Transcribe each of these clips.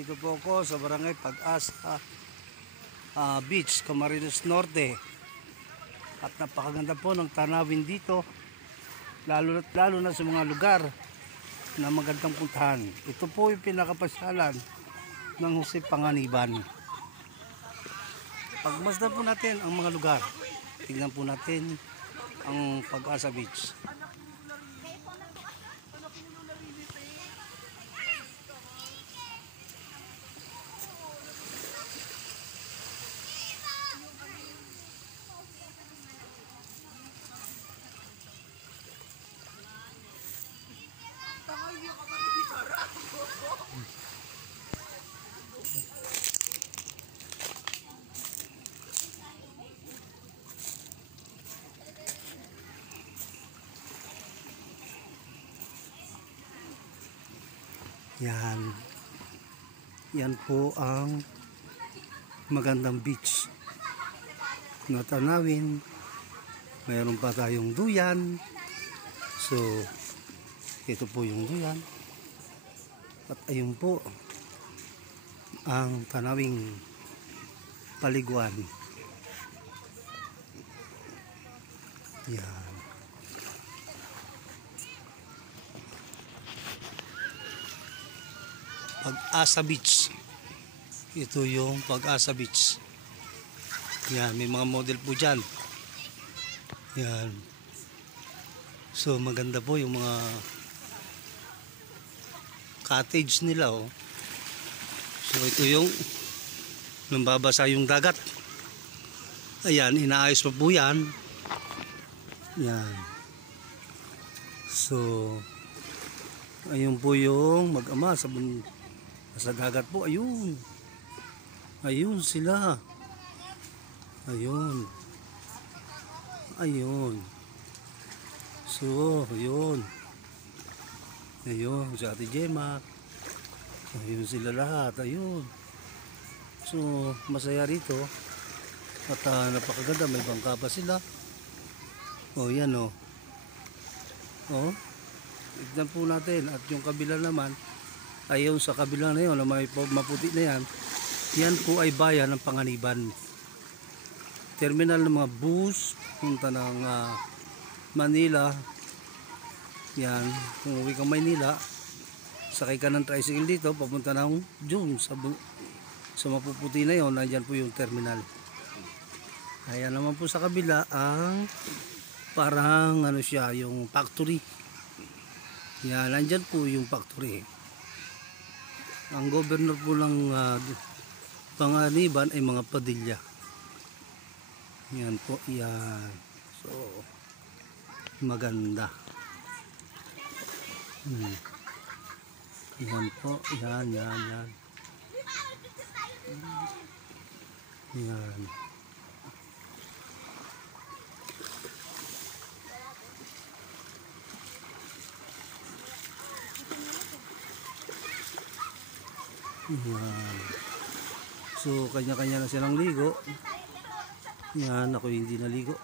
Nandito po ako sa Barangay Pag-asa Beach, Camarines Norte. At napakaganda po ng tanawin dito, lalo na sa mga lugar na magandang puntahan. Ito po yung pinakapasyalan ng Jose Panganiban. Pagmasdan po natin ang mga lugar, tingnan po natin ang Pag-asa Beach. Yan po ang magandang beach na tanawin. Mayroon pa tayong duyan. So ito po yung duyan. At ayun po ang tanawing paliguan. Yan. Pag-asa Beach. Ito yung Pag-asa Beach. Yan, may mga model po dyan. Yan. So maganda po yung mga cottage nila, oh. So ito yung nambabasa yung dagat. Ayan, inaayos pa po yan. Yan. So ayun po yung mag-ama sa dagat po. Ayun. Ayun sila. Ayun. Ayun. So, ayun. Ayun, si Ate Gemma. Ayun sila lahat. Ayun. So, masaya rito. At napakaganda. May bangka pa sila. O, yan o. O. Tignan po natin. At yung kabila naman, ayun sa kabila na yun, na may maputi na yan, yan po ay bayan ng Panganiban. Terminal ng mga bus, punta ng Manila. Yan, kung uwi kang Maynila, sakay ka ng tricycle dito, papunta ng June, sa mapuputi na yun, nandyan po yung terminal. Ayan naman po sa kabila, ang parang ano siya, yung factory. Yan, nandyan po yung factory. Ang governor po ng Panganiban ay mga Padilla. Yan po, yan. So, maganda. Yan po, yan. Yan. Yan. So kanya-kanya na silang ligo. Yan, ako hindi naligo.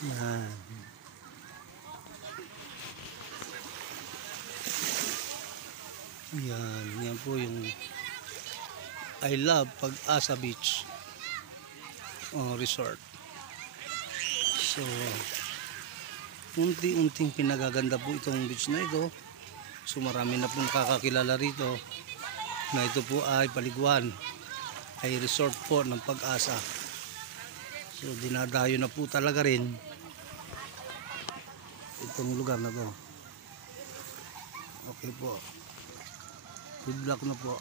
Yan. Yan po yung I Love Pag-asa Beach Resort. So unti-unting pinagaganda po itong beach na ito. So marami na po nakakakilala rito na ito po ay paliguan, ay resort po ng Pag-asa. So dinadayo na po talaga rin itong lugar na to. Okay po, good luck na po.